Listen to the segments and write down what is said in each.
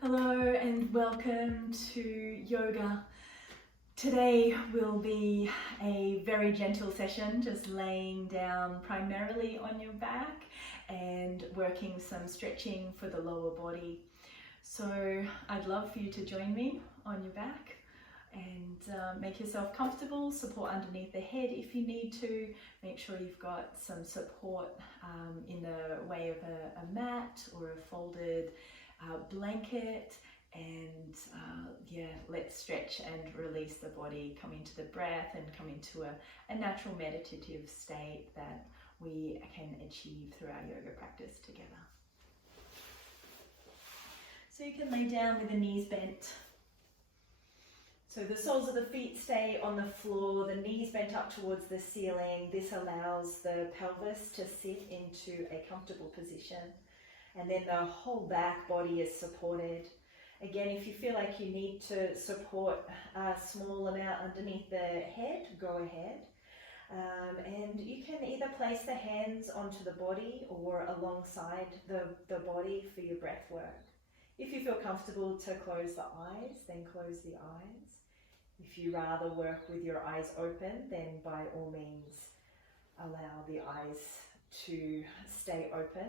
Hello and welcome to yoga. Today will be a very gentle session, just laying down primarily on your back and working some stretching for the lower body. So I'd love for you to join me on your back and make yourself comfortable, support underneath the head if you need to. Make sure you've got some support in the way of a mat or a folded blanket, and let's stretch and release the body, come into the breath and come into a natural meditative state that we can achieve through our yoga practice together. So you can lay down with the knees bent. So the soles of the feet stay on the floor, the knees bent up towards the ceiling. This allows the pelvis to sit into a comfortable position. And then the whole back body is supported. Again, if you feel like you need to support a small amount underneath the head, go ahead. And you can either place the hands onto the body or alongside the body for your breath work. If you feel comfortable to close the eyes, then close the eyes. If you rather work with your eyes open, then by all means allow the eyes to stay open.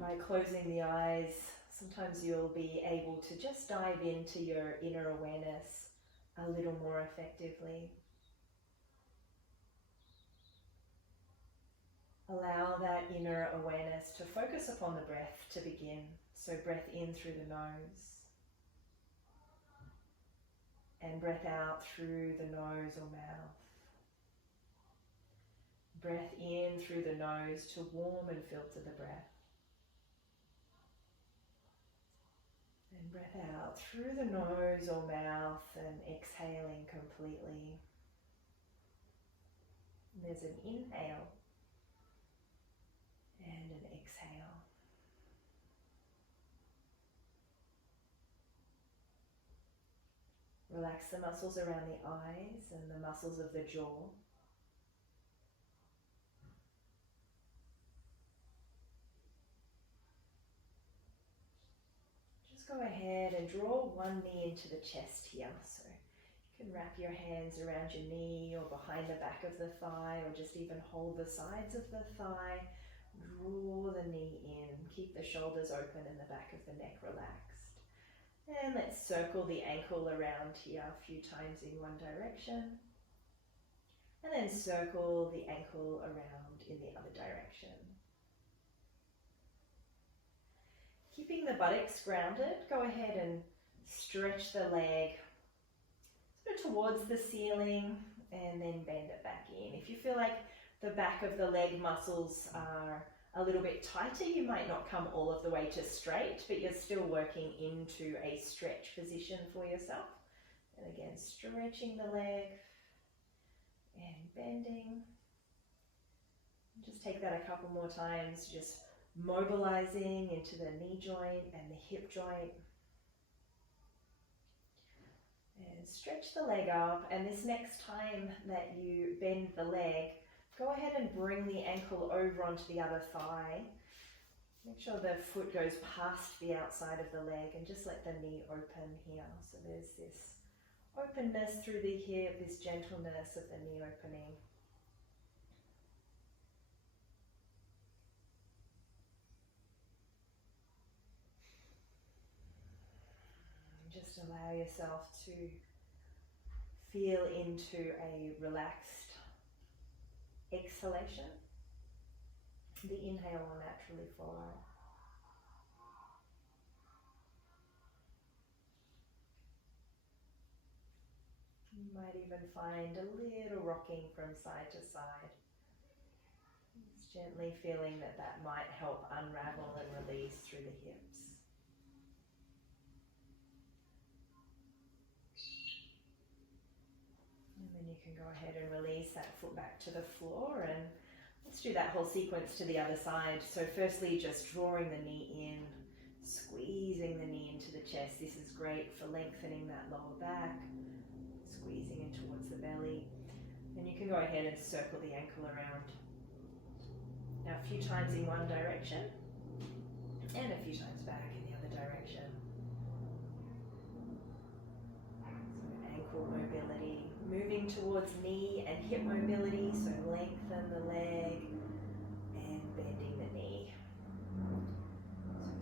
By closing the eyes, sometimes you'll be able to just dive into your inner awareness a little more effectively. Allow that inner awareness to focus upon the breath to begin. So breath in through the nose and breath out through the nose or mouth. Breath in through the nose to warm and filter the breath. And breath out through the nose or mouth and exhaling completely. There's an inhale and an exhale. Relax the muscles around the eyes and the muscles of the jaw. Just go ahead and draw one knee into the chest here. So you can wrap your hands around your knee or behind the back of the thigh, or just even hold the sides of the thigh. Draw the knee in. Keep the shoulders open and the back of the neck relaxed. And let's circle the ankle around here a few times in one direction. And then circle the ankle around in the other direction. Keeping the buttocks grounded, go ahead and stretch the leg sort of towards the ceiling and then bend it back in. If you feel like the back of the leg muscles are a little bit tighter, you might not come all of the way to straight, but you're still working into a stretch position for yourself. And again, stretching the leg and bending. Just take that a couple more times, just mobilizing into the knee joint and the hip joint. And stretch the leg up, and this next time that you bend the leg, go ahead and bring the ankle over onto the other thigh. Make sure the foot goes past the outside of the leg and just let the knee open here. So there's this openness through the hip, this gentleness of the knee opening. Just allow yourself to feel into a relaxed exhalation. The inhale will naturally follow. You might even find a little rocking from side to side. Just gently feeling that might help unravel and release through the hips. And then you can go ahead and release that foot back to the floor, and let's do that whole sequence to the other side. So firstly, just drawing the knee in, squeezing the knee into the chest. This is great for lengthening that lower back, squeezing in towards the belly. And you can go ahead and circle the ankle around. Now a few times in one direction, And a few times back in the other direction. So ankle mobility, moving towards knee and hip mobility, so lengthen the leg and bending the knee.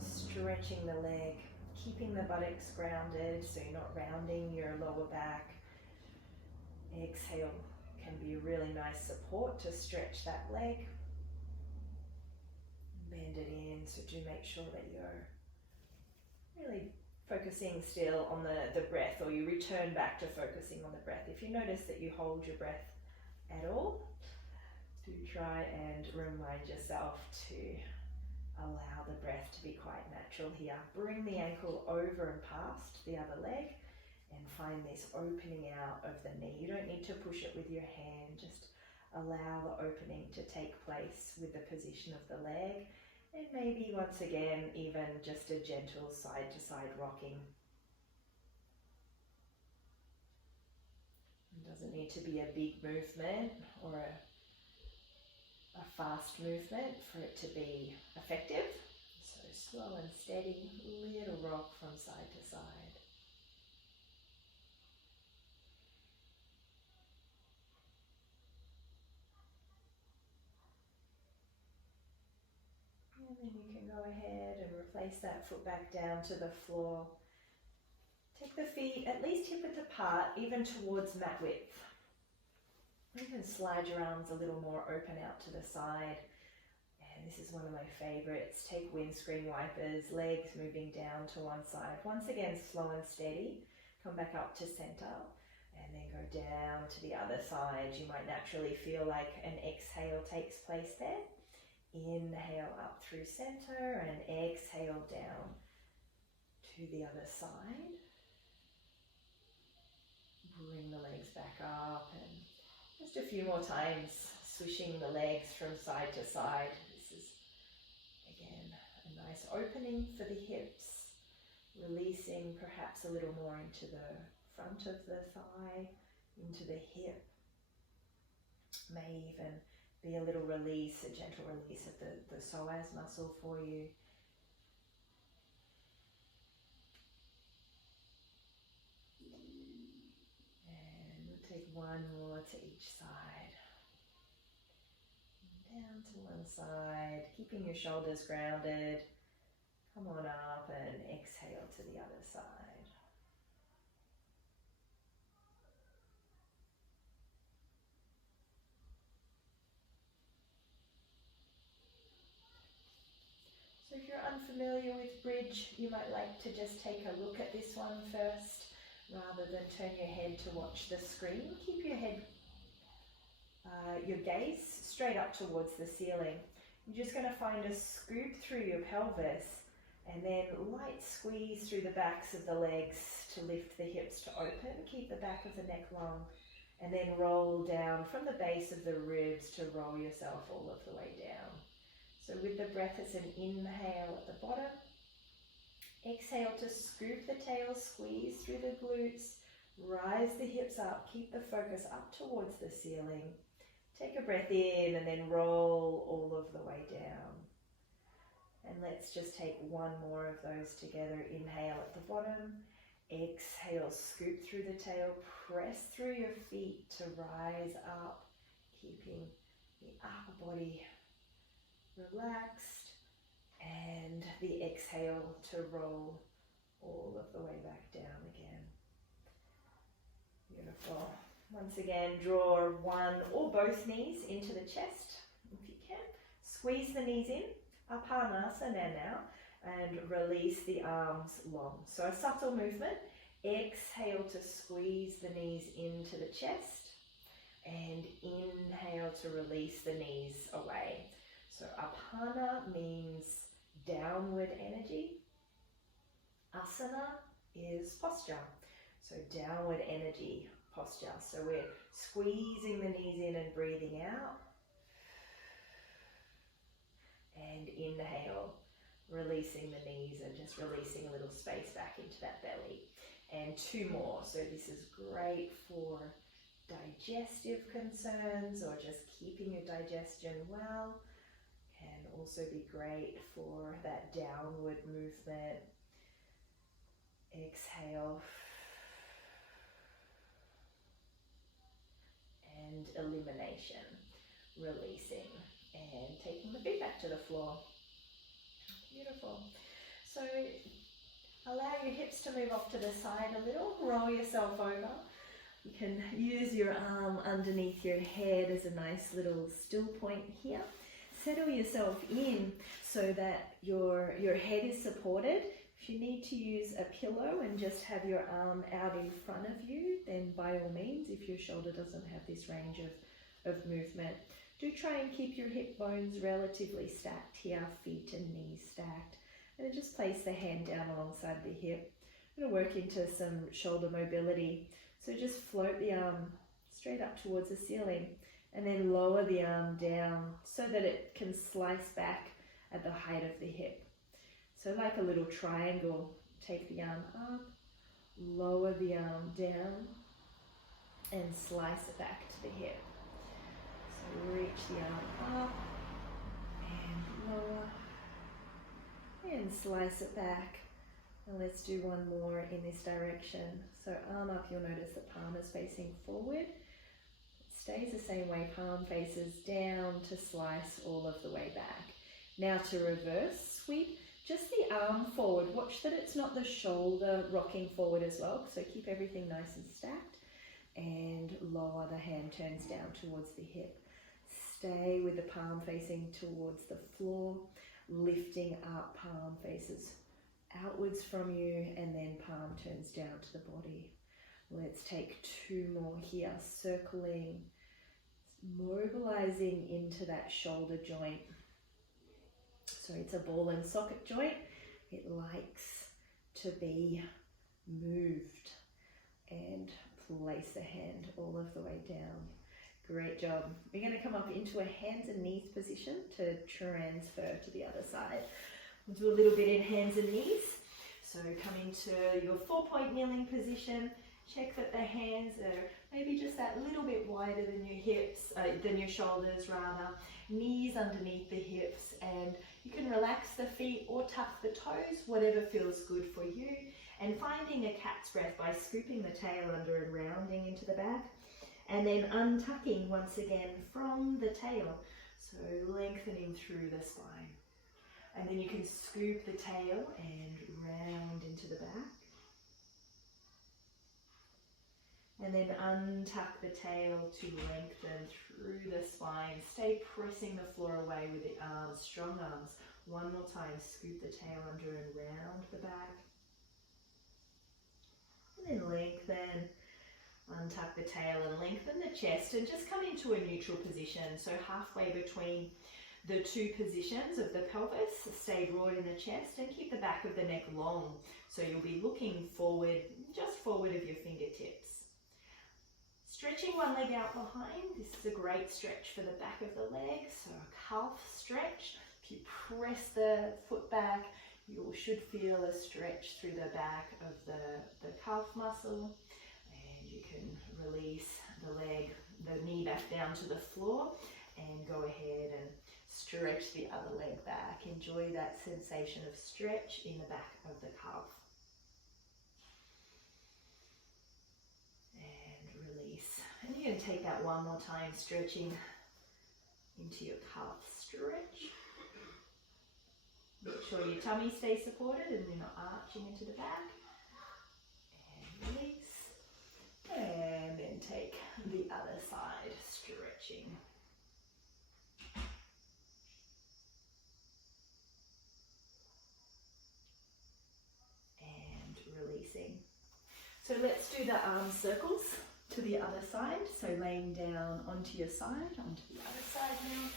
So stretching the leg, keeping the buttocks grounded so you're not rounding your lower back. Exhale can be a really nice support to stretch that leg. Bend it in, so do make sure that you're really focusing still on the breath, or you return back to focusing on the breath. If you notice that you hold your breath at all, do try and remind yourself to allow the breath to be quite natural here. Bring the ankle over and past the other leg and find this opening out of the knee. You don't need to push it with your hand, just allow the opening to take place with the position of the leg, and maybe once again even just a gentle side to side rocking. It doesn't need to be a big movement or a fast movement for it to be effective. So slow and steady, little rock from side to side. And then you can go ahead and replace that foot back down to the floor. Take the feet at least hip width apart, even towards mat width. You can slide your arms a little more open out to the side. And this is one of my favorites. Take windscreen wipers, legs moving down to one side. Once again, slow and steady. Come back up to center and then go down to the other side. You might naturally feel like an exhale takes place there. Inhale up through center and exhale down to the other side. Bring the legs back up and just a few more times, swishing the legs from side to side. This is, again, a nice opening for the hips, releasing perhaps a little more into the front of the thigh, into the hip. May even be a little release, a gentle release of the psoas muscle for you. And we'll take one more to each side. Down to one side, keeping your shoulders grounded. Come on up and exhale to the other side. So if you're unfamiliar with bridge, you might like to just take a look at this one first, rather than turn your head to watch the screen. Keep your head, your gaze straight up towards the ceiling. You're just going to find a scoop through your pelvis and then light squeeze through the backs of the legs to lift the hips to open. Keep the back of the neck long and then roll down from the base of the ribs to roll yourself all of the way down. So with the breath, it's an inhale at the bottom. Exhale to scoop the tail, squeeze through the glutes, rise the hips up, keep the focus up towards the ceiling. Take a breath in and then roll all of the way down. And let's just take one more of those together. Inhale at the bottom. Exhale, scoop through the tail, press through your feet to rise up, keeping the upper body relaxed, and the exhale to roll all of the way back down again. Beautiful. Once again, draw one or both knees into the chest if you can. Squeeze the knees in, Aparanasana now, and release the arms long. So a subtle movement. Exhale to squeeze the knees into the chest, and inhale to release the knees away. So Apana means downward energy. Asana is posture. So downward energy posture. So we're squeezing the knees in and breathing out. And inhale, releasing the knees and just releasing a little space back into that belly. And two more. So this is great for digestive concerns or just keeping your digestion well. can also be great for that downward movement. Exhale. And elimination. Releasing and taking the feet back to the floor. Beautiful. So allow your hips to move off to the side a little. Roll yourself over. You can use your arm underneath your head as a nice little still point here. Settle yourself in so that your head is supported. If you need to use a pillow and just have your arm out in front of you, then by all means, if your shoulder doesn't have this range of movement, do try and keep your hip bones relatively stacked here, feet and knees stacked. And then just place the hand down alongside the hip. I'm going to work into some shoulder mobility. So just float the arm straight up towards the ceiling and then lower the arm down so that it can slice back at the height of the hip. So like a little triangle, take the arm up, lower the arm down and slice it back to the hip. So reach the arm up and lower and slice it back. And let's do one more in this direction. So arm up, you'll notice the palm is facing forward. It stays the same way, palm faces down to slice all of the way back. Now to reverse sweep, just the arm forward. Watch that it's not the shoulder rocking forward as well. So keep everything nice and stacked and lower, the hand turns down towards the hip. Stay with the palm facing towards the floor, lifting up, palm faces outwards from you and then palm turns down to the body. Let's take two more here, circling, mobilizing into that shoulder joint. So it's a ball and socket joint. It likes to be moved. And place the hand all of the way down. Great job. We're going to come up into a hands and knees position to transfer to the other side. We'll do a little bit in hands and knees. So come into your 4-point kneeling position. Check that the hands are maybe just that little bit wider than your hips, than your shoulders rather. Knees underneath the hips, and you can relax the feet or tuck the toes, whatever feels good for you. And finding a cat's breath by scooping the tail under and rounding into the back. And then untucking once again from the tail. So lengthening through the spine. And then you can scoop the tail and round into the back. And then untuck the tail to lengthen through the spine. Stay pressing the floor away with the arms, strong arms. One more time, scoop the tail under and round the back. And then lengthen, untuck the tail and lengthen the chest and just come into a neutral position. So halfway between the two positions of the pelvis, stay broad in the chest and keep the back of the neck long. So you'll be looking forward, just forward of your fingertips. Stretching one leg out behind. This is a great stretch for the back of the leg. So a calf stretch. If you press the foot back, you should feel a stretch through the back of the calf muscle. And you can release the leg, the knee back down to the floor and go ahead and stretch the other leg back. Enjoy that sensation of stretch in the back of the calf. And release. And you're going to take that one more time, stretching into your calf stretch. Make sure your tummy stays supported and you're not arching into the back. And release. And then take the other side, stretching. And releasing. So let's do the arm circles to the other side. So laying down onto your side, onto the other side now.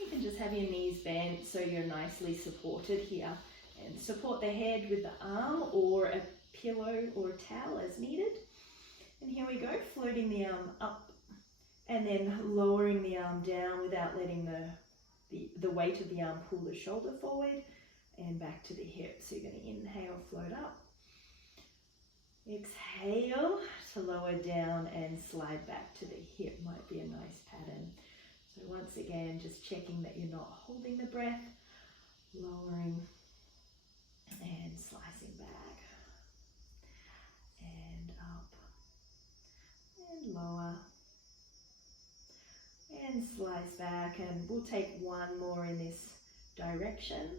You can just have your knees bent so you're nicely supported here. And support the head with the arm or a pillow or a towel as needed. And here we go, floating the arm up and then lowering the arm down without letting the weight of the arm pull the shoulder forward and back to the hip. So you're going to inhale, float up. Exhale to lower down and slide back to the hip. Might be a nice pattern. So once again, just checking that you're not holding the breath, lowering and slicing back and up and lower and slice back, and we'll take one more in this direction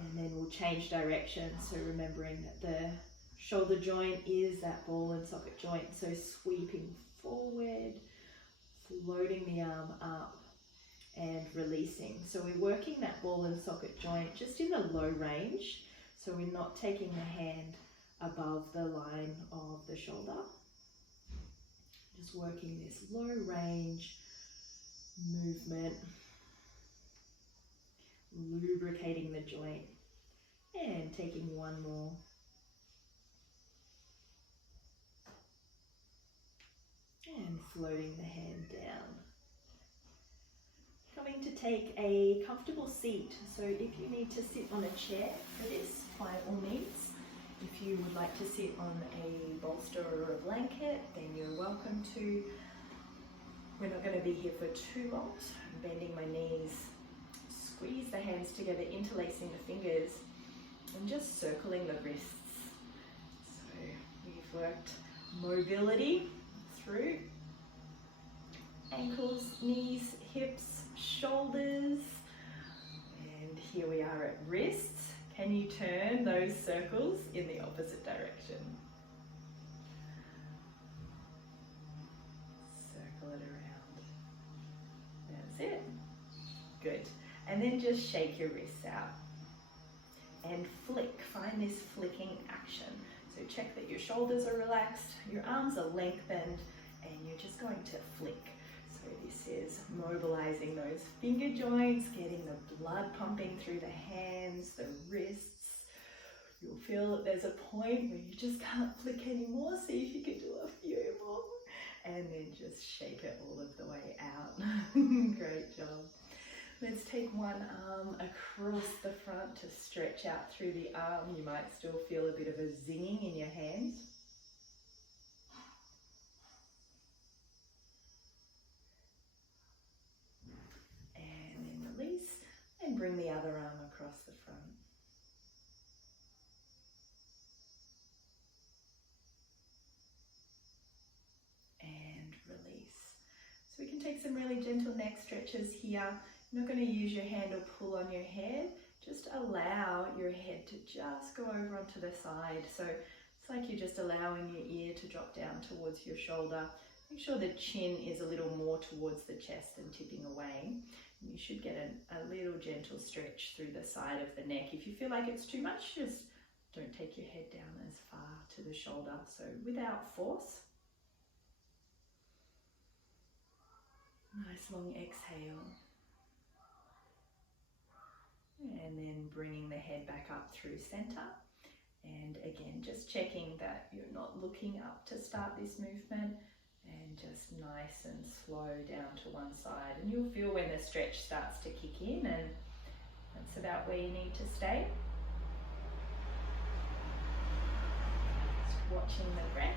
and then we'll change direction. So remembering that the shoulder joint is that ball and socket joint, so sweeping forward, floating the arm up and releasing. So we're working that ball and socket joint just in the low range, so we're not taking the hand above the line of the shoulder. Just working this low range movement, lubricating the joint, and taking one more. And floating the hand down. Going to take a comfortable seat. So if you need to sit on a chair for this, by all means. If you would like to sit on a bolster or a blanket, then you're welcome to. We're not going to be here for too long. So I'm bending my knees. Squeeze the hands together, interlacing the fingers, and just circling the wrists. So we've worked mobility through ankles, knees, hips, shoulders, and here we are at wrists. Can you turn those circles in the opposite direction? Circle it around. That's it. Good. And then just shake your wrists out and flick. Find this flicking action. So check that your shoulders are relaxed, your arms are lengthened, and you're just going to flick. So this is mobilizing those finger joints, getting the blood pumping through the hands, the wrists. You'll feel that there's a point where you just can't flick anymore. See if you can do a few more. And then just shake it all of the way out. Great job. Let's take one arm across the front to stretch out through the arm. You might still feel a bit of a zinging in your hands. And then release and bring the other arm across the front. And release. So we can take some really gentle neck stretches here. You're not going to use your hand or pull on your head. Just allow your head to just go over onto the side. So it's like you're just allowing your ear to drop down towards your shoulder. Make sure the chin is a little more towards the chest and tipping away. And you should get a little gentle stretch through the side of the neck. If you feel like it's too much, just don't take your head down as far to the shoulder. So without force. Nice long exhale. And then bringing the head back up through center. And again, just checking that you're not looking up to start this movement, and just nice and slow down to one side. And you'll feel when the stretch starts to kick in, and that's about where you need to stay. Just watching the breath.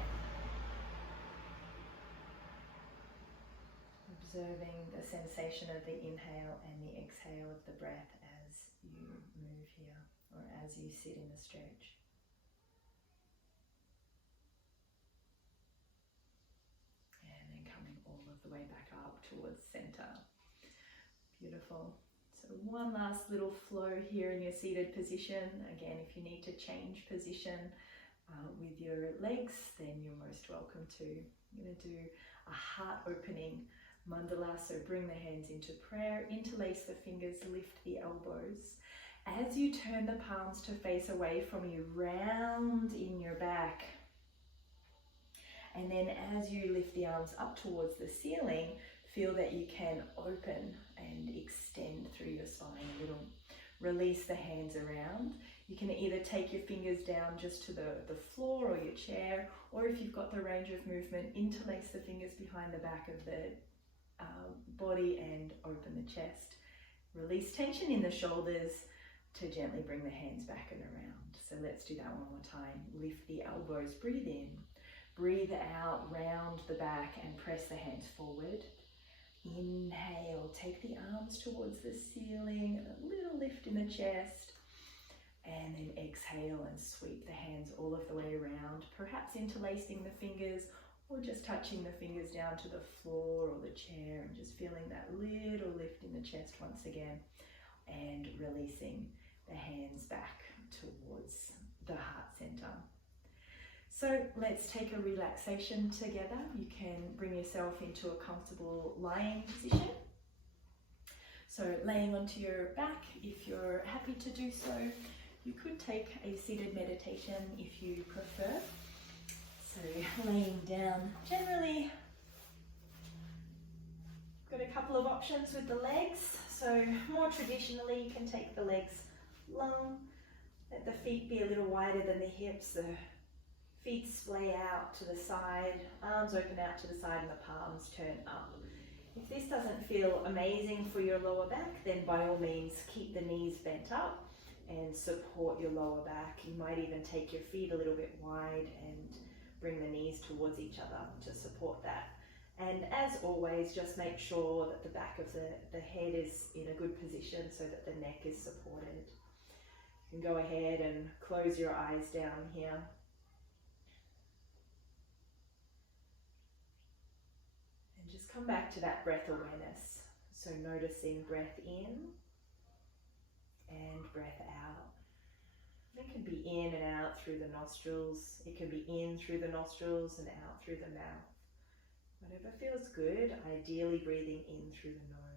Observing the sensation of the inhale and the exhale of the breath as you move here, or as you sit in the stretch. And then coming all of the way back up towards center. Beautiful. So one last little flow here in your seated position. Again, if you need to change position with your legs, then you're most welcome to. I'm going to do a heart opening mandala, so bring the hands into prayer, interlace the fingers, lift the elbows. As you turn the palms to face away from you, round in your back. And then as you lift the arms up towards the ceiling, feel that you can open and extend through your spine a little. Release the hands around. You can either take your fingers down just to the floor or your chair, or if you've got the range of movement, interlace the fingers behind the back of the body and open the chest. Release tension in the shoulders to gently bring the hands back and around. So let's do that one more time. Lift the elbows, breathe in. Breathe out, round the back and press the hands forward. Inhale, take the arms towards the ceiling, and a little lift in the chest. And then exhale and sweep the hands all of the way around, perhaps interlacing the fingers or just touching the fingers down to the floor or the chair and just feeling that little lift in the chest once again, and releasing the hands back towards the heart center. So let's take a relaxation together. You can bring yourself into a comfortable lying position. So laying onto your back, if you're happy to do so. You could take a seated meditation if you prefer. So laying down generally. Got a couple of options with the legs. So more traditionally, you can take the legs long, let the feet be a little wider than the hips, the feet splay out to the side, arms open out to the side, and the palms turn up. If this doesn't feel amazing for your lower back, then by all means keep the knees bent up and support your lower back. You might even take your feet a little bit wide and bring the knees towards each other to support that. And as always, just make sure that the back of the head is in a good position so that the neck is supported. You can go ahead and close your eyes down here. And just come back to that breath awareness. So noticing breath in and breath out. It can be in and out through the nostrils. It can be in through the nostrils and out through the mouth. Whatever feels good, ideally breathing in through the nose.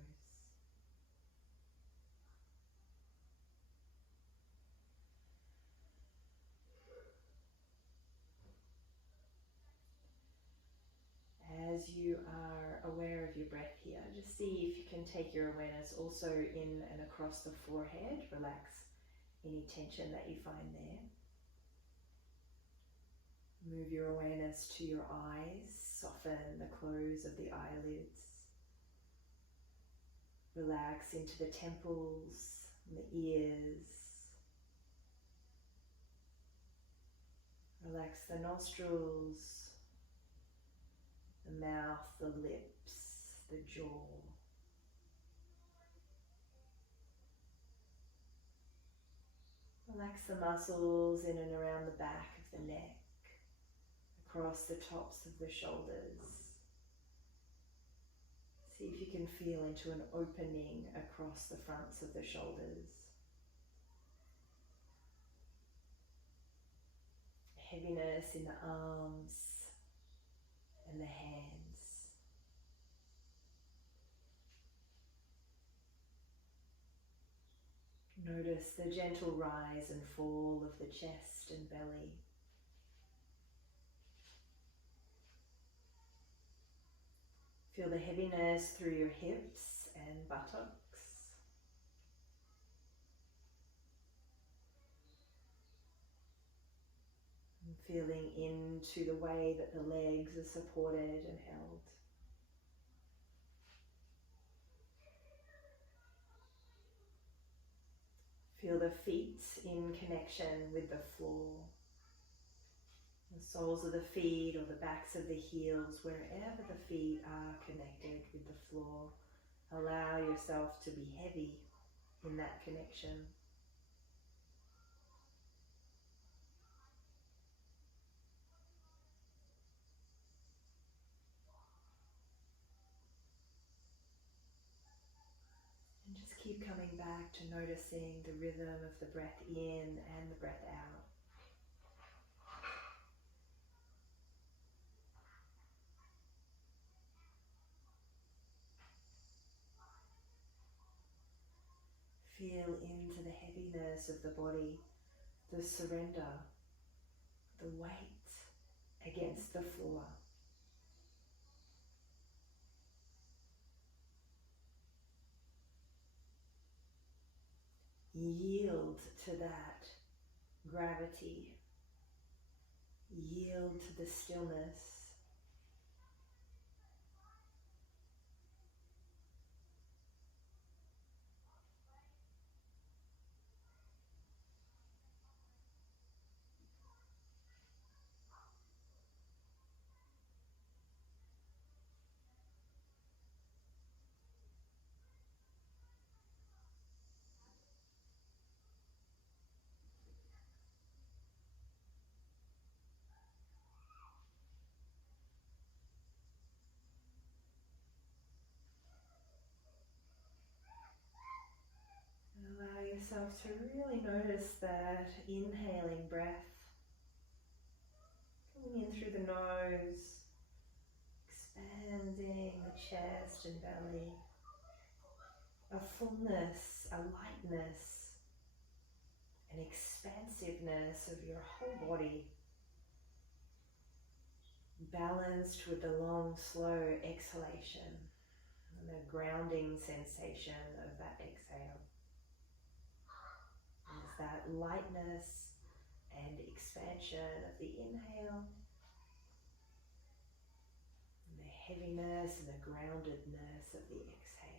As you are aware of your breath here, just see if you can take your awareness also in and across the forehead. Relax any tension that you find there. Move your awareness to your eyes, soften the close of the eyelids. Relax into the temples and the ears. Relax the nostrils, the mouth, the lips, the jaw. Relax the muscles in and around the back of the neck, across the tops of the shoulders. See if you can feel into an opening across the fronts of the shoulders. Heaviness in the arms and the hands. Notice the gentle rise and fall of the chest and belly. Feel the heaviness through your hips and buttocks. And feeling into the way that the legs are supported and held. Feel the feet in connection with the floor. The soles of the feet or the backs of the heels, wherever the feet are connected with the floor. Allow yourself to be heavy in that connection. And just keep coming back to noticing the rhythm of the breath in and the breath out. Feel into the heaviness of the body, the surrender, the weight against the floor. Yield to that gravity. Yield to the stillness. yourself to really notice that inhaling breath coming in through the nose, expanding the chest and belly, a fullness, a lightness, an expansiveness of your whole body, balanced with the long, slow exhalation and the grounding sensation of that exhale. There's that lightness and expansion of the inhale, and the heaviness and the groundedness of the exhale.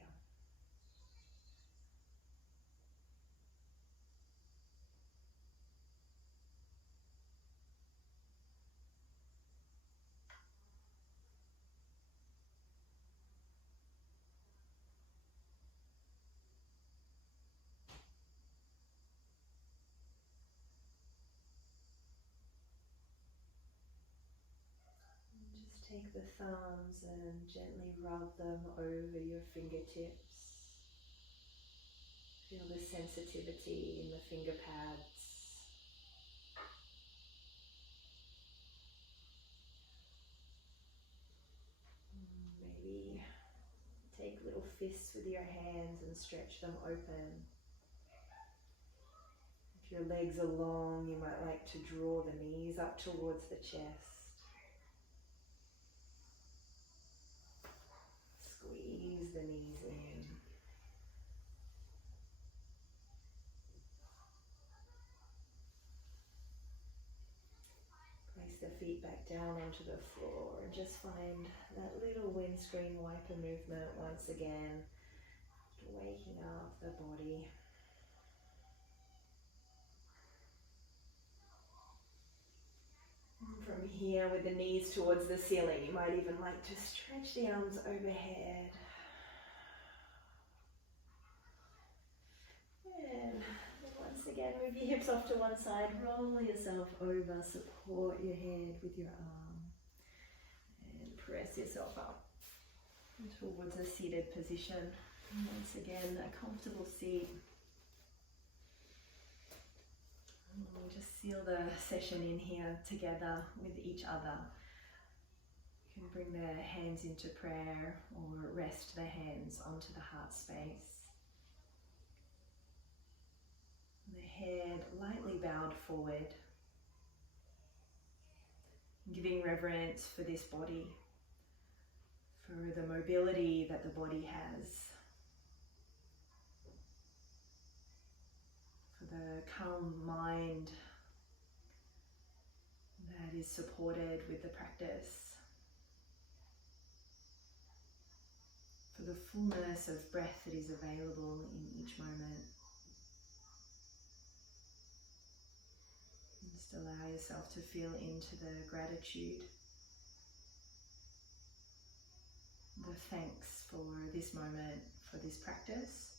Just take the thumbs and gently rub them over your fingertips. Feel the sensitivity in the finger pads. Maybe take little fists with your hands and stretch them open. If your legs are long, you might like to draw the knees up towards the chest. Squeeze the knees in. Place the feet back down onto the floor and just find that little windscreen wiper movement once again, waking up the body. And from here, with the knees towards the ceiling, you might even like to stretch the arms overhead. And once again, move your hips off to one side, roll yourself over, support your head with your arm, and press yourself up towards a seated position. And once again, a comfortable seat. And we'll just seal the session in here together with each other. You can bring the hands into prayer or rest the hands onto the heart space. The head lightly bowed forward, giving reverence for this body, for the mobility that the body has, for the calm mind that is supported with the practice, for the fullness of breath that is available in each moment. Just allow yourself to feel into the gratitude, the thanks for this moment, for this practice.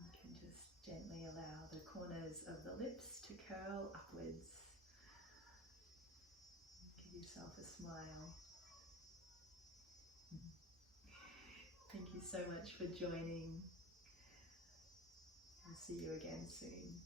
You can just gently allow the corners of the lips to curl upwards. Give yourself a smile. Thank you so much for joining. I'll see you again soon.